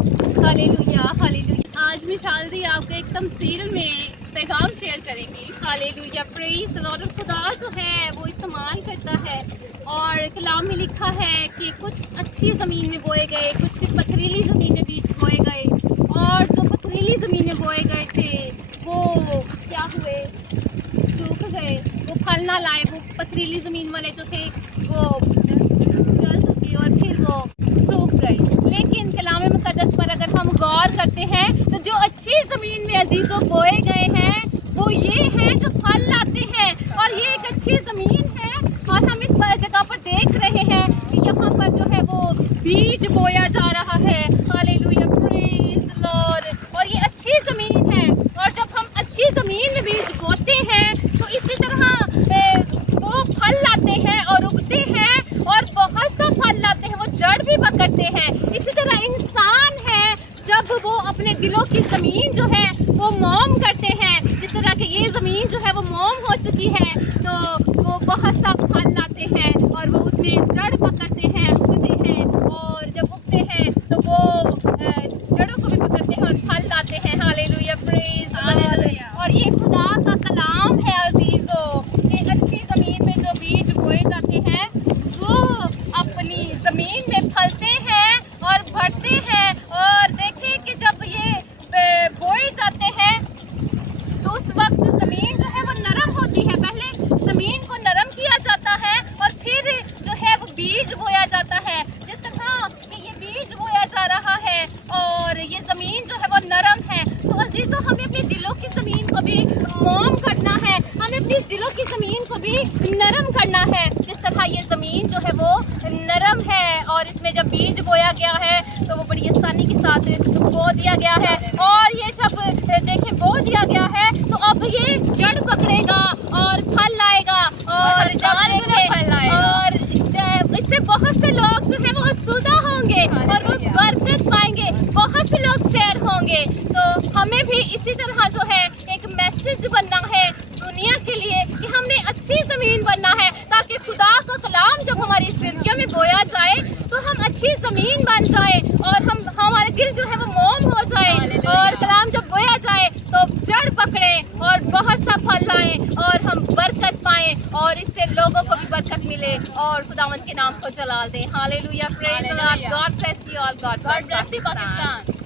Hallelujah hallelujah. आज मिशाल दी आपको एक तमसील में पैगाम शेयर करेंगी। Hallelujah, praise the Lord. खुदा जो है वो इस्तेमाल करता है और कलाम में लिखा है कि कुछ अच्छी ज़मीन में बोए गए, कुछ पथरीली ज़मीन में बीज बोए गए, और जो पथरीली ज़मीन में बोए गए थे वो क्या हुए, सूख गए, वो फल ना लाए। वो पथरीली ज़मीन वाले जो थे वो जल चुके और फिर वो सूख गए। लेकिन कलाम मुक़द्दस पर अगर हम गौर करते हैं तो जो अच्छी ज़मीन में अजीज़ों बोए गए हैं वो ये हैं जो फल लाते हैं, और ये एक अच्छी ज़मीन है। और हम इस जगह पर देख रहे हैं कि यहाँ पर जो है वो बीज बोया जा रहा है। Hallelujah, praise the Lord. और ये अच्छी ज़मीन है, और जब हम अच्छी ज़मीन में बीज बोते हैं तो इसी तरह वो फल लाते हैं और उगते हैं और बहुत सा फल लाते हैं, वो जड़ भी पकड़ते हैं। इसी तरह इंसान है, जब वो अपने दिलों की ज़मीन जो है वो मोम करते हैं, जिस तरह कि ये ज़मीन जो है वो मोम हो चुकी है, तो वो बहुत सा फल लाते हैं और वो उसमें जड़ पकड़ते हैं, उगते हैं, और जब उगते हैं तो वो जड़ों को भी पकड़ते हैं और फल लाते हैं। Hallelujah, praise hallelujah. और ये खुदा का कलाम है अजीज़ों, कि अच्छी ज़मीन में जो बीज बोए जाते हैं वो अपनी ज़मीन में फलते हैं और बढ़ते हैं। और देखिए कि जब ये बोए जाते हैं तो उस वक्त ज़मीन जो है वो नरम होती है। पहले ज़मीन को नरम किया जाता है और फिर जो है वो बीज बोया जाता है। जिस तरह कि ये बीज बोया जा रहा है और ये ज़मीन जो है वो नरम है, तो अजीज़ों हमें अपने दिलों की ज़मीन को भी मोम करना है, हमें अपनी दिलों की ज़मीन को भी नरम करना है। जिस तरह ये ज़मीन जो है वो नरम है और इसमें जब बीज बोया गया है तो वो बड़ी आसानी के साथ बो दिया गया है, और ये जब देखें बो दिया गया है तो अब ये जड़ पकड़ेगा और फल लाएगा, और और इससे बहुत से लोग जो है वो असुदा होंगे और वो बरकत पाएंगे, बहुत से लोग सैर होंगे। तो हमें भी इसी तरह जो है एक मैसेज बनना है दुनिया के लिए कि हमने अच्छी ज़मीन बनना है, ताकि खुदा का कलाम जब हमारी ज़िंदगी में बोया जाए तो हम अच्छी ज़मीन बन जाए और हमारे दिल जो है वो मोम हो जाए, और कलाम जब बोया जाए तो जड़ पकड़े और बहुत सा फल लाए और हम बरकत पाएं, और इससे लोगों को भी बरकत मिले और खुदावंद के नाम को जलाल दें। Hallelujah, praise the Lord. God bless you all. God bless you Pakistan.